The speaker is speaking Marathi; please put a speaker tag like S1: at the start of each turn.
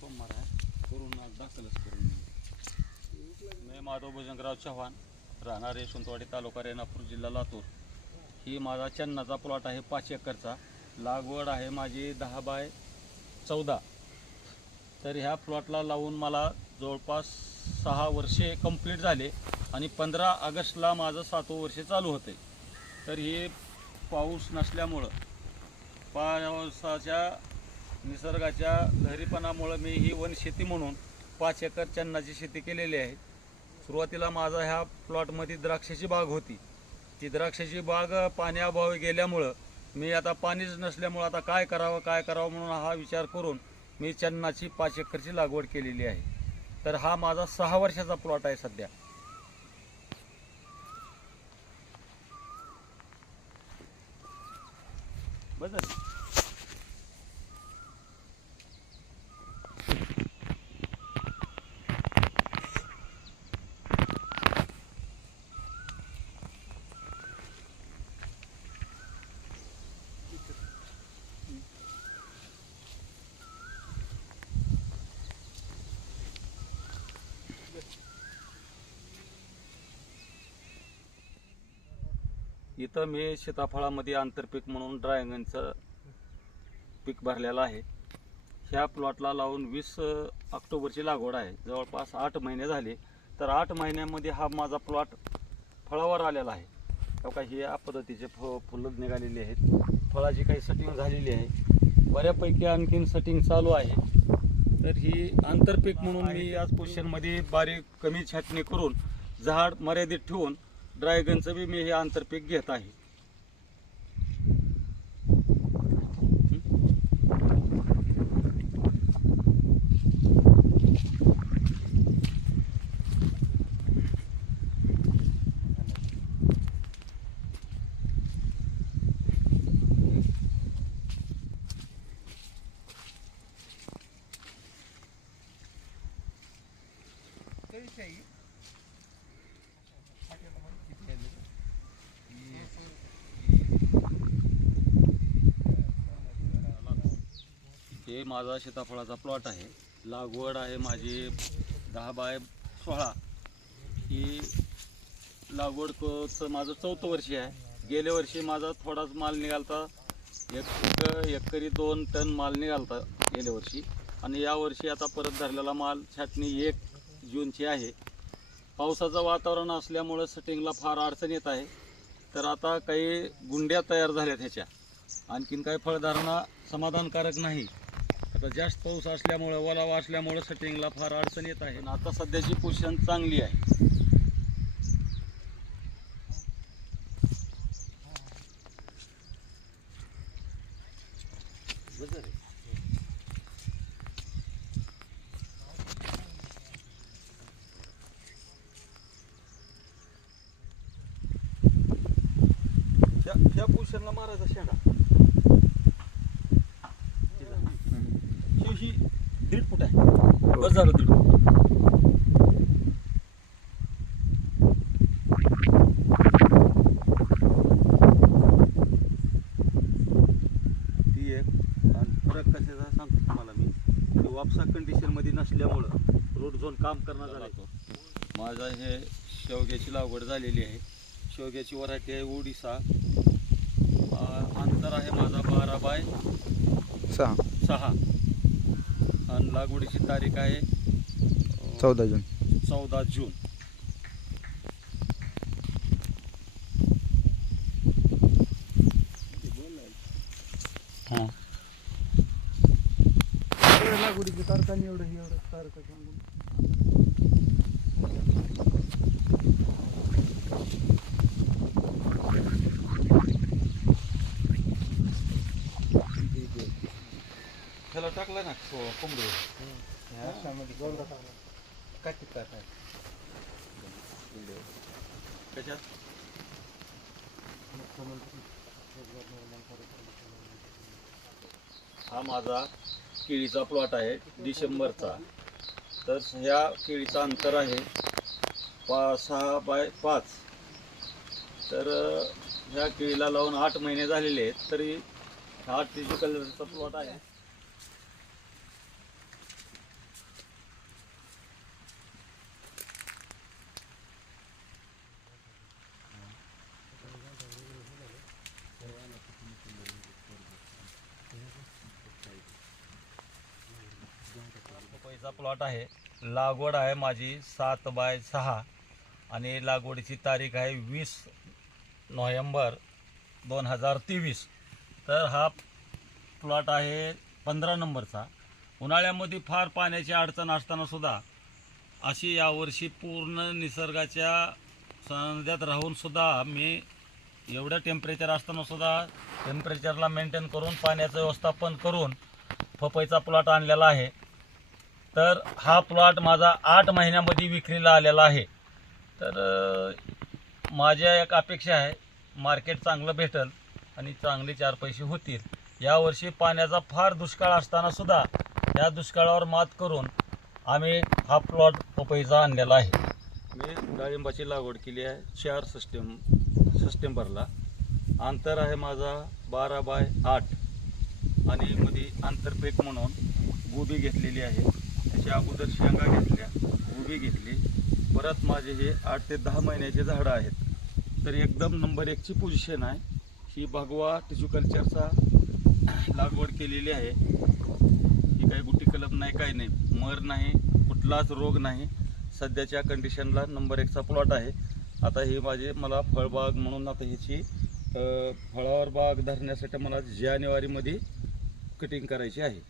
S1: सोमवार आहे. करून आज दाखलच करून मी माधव भुजंगराव चव्हाण राहणार सुंतवाडी तालुका रेणापूर जिल्हा लातूर. ही माझा चन्नाचा प्लॉट आहे पाच एकरचा. लागवड आहे माझी दहा बाय चौदा. तर ह्या प्लॉटला लावून मला जवळपास सहा वर्षे कंप्लीट झाले आणि पंधरा ऑगस्टला माझं सातवं वर्ष चालू होते. तर हे पाऊस नसल्यामुळं पावसाच्या निसर्गाच्या लहरीपणामुळं मी ही वनशेती म्हणून पाच एकर चन्नाची शेती केलेली आहे. सुरुवातीला माझा ह्या प्लॉटमध्ये द्राक्षाची बाग होती. ती द्राक्षाची बाग पाण्याअभावी गेल्यामुळं मी आता पाणीच नसल्यामुळं आता काय करावं काय करावं म्हणून हा विचार करून मी चन्नाची पाच एकरची लागवड केलेली आहे. तर हा माझा सहा वर्षाचा प्लॉट आहे सध्या. 不是 इथं मी सीताफळामध्ये आंतरपीक म्हणून ड्रॅगनचं पीक भरलेलं आहे. ह्या प्लॉटला लावून वीस ऑक्टोबरची लागवड आहे. जवळपास आठ महिने झाले. तर आठ महिन्यामध्ये हा माझा प्लॉट फळावर आलेला आहे. हो का काही या पद्धतीचे फ फुलं निघालेली आहेत. फळाची काही सटिंग झालेली आहे. बऱ्यापैकी आणखीन सटिंग चालू आहे. तर ही आंतरपीक म्हणून मी याच पोझिशनमध्ये बारीक कमी छाटणी करून झाड मर्यादित ठेवून ड्रॅगनचं बी मी हे आंतरपीक घेत आहे. हे माझा सीताफळाचा प्लॉट आहे. लागवड आहे माझी दहा बाय सोळा. ही लागवड क- माझं चौथं वर्षी आहे. गेल्या वर्षी माझा थोडाच माल निघालता. एक एकरी दोन टन माल निघालता गेल्या वर्षी. आणि यावर्षी आता परत धरलेला माल छाटणी एक जूनची आहे. पावसाचं वातावरण असल्यामुळं सेटिंगला फार अडचण येत आहे. तर आता काही गुंड्या तयार झाल्या ह्याच्या. आणखीन काही फळधारणा समाधानकारक नाही. आता जास्त पाऊस असल्यामुळं ओलावा असल्यामुळं सेटिंगला फार अडचण येत आहे. पण आता सध्याची पोझिशन चांगली आहे. त्या त्या पोझिशनला मारायचा शेंडा ही ही दीड फूट आहे बस झालं फूट ती एक. आणि फरक कशाचा सांगतो तुम्हाला मी. की वापसा कंडिशनमध्ये नसल्यामुळं रोड झोन काम करणार झाला तो. माझा हे शेवग्याची लागवड झालेली आहे. शेवग्याची व्हरायटी आहे ओडिसा. अं, अंतर आहे माझा बारा बाय
S2: सहा.
S1: सहा. आणि लागवडीची तारीख आहे
S2: चौदा जून.
S1: चौदा जून. हां
S3: लागवडीची तारखाने एवढं हे एवढं तारखा सांगून.
S1: टाकला ना? कोंबडी.
S3: गोंडा टाकला.
S1: काय त्याच्यात? हा माझा केळीचा प्लॉट आहे डिसेंबरचा. तर ह्या केळीचं अंतर आहे पा सहा बाय पाच. तर ह्या केळीला लावून आठ महिने झालेले आहेत तरी हा टिश्यू कलरचा प्लॉट आहे. पपईचा प्लॉट आहे. लागवड आहे माझी सात बाय सहा. आणि लागवडीची तारीख आहे वीस नोव्हेंबर दोन हजार तेवीस. तर हा प्लॉट आहे पंधरा नंबरचा. उन्हाळ्यामध्ये फार पाण्याची अडचण असतानासुद्धा अशी यावर्षी पूर्ण निसर्गाच्या सानिध्यात राहूनसुद्धा मी एवढं टेम्परेचर असतानासुद्धा टेम्परेचरला मेंटेन करून पाण्याचं व्यवस्थापन करून पपईचा प्लॉट आणलेला आहे. तर हा प्लॉट माझा आठ महिन्यामध्ये विक्रीला आलेला आहे. तर माझ्या एक अपेक्षा आहे मार्केट चांगलं भेटल आणि चांगले चार पैसे होतील. यावर्षी पाण्याचा फार दुष्काळ असतानासुद्धा या दुष्काळावर मात करून आम्ही हा प्लॉट पपईचा आणलेला आहे. मी डाळिंबाची लागवड केली आहे चार सिस्टेम सिस्टेंबरला अंतर आहे माझा बारा बाय आठ. आणि मध्ये आंतरपीक म्हणून गोबी घेतलेली आहे. त्याच्या अगोदर शेंगा घेतल्या गोबी घेतली. परत माझे हे आठ ते दहा महिन्याचे झाडं आहेत. तर एकदम नंबर एकची पोझिशन आहे. ही भगवा टिश्यू कल्चरचा लागवड केलेली आहे. ही काही गुटी कलम नाही काही नाही. मर नाही कुठलाच रोग नाही. सध्याच्या कंडिशनला नंबर एकचा प्लॉट आहे. आता हे माझे मला फळबाग म्हणून आता ह्याची फळावर बाग धरण्यासाठी मला जानेवारीमध्ये कटिंग करायची आहे.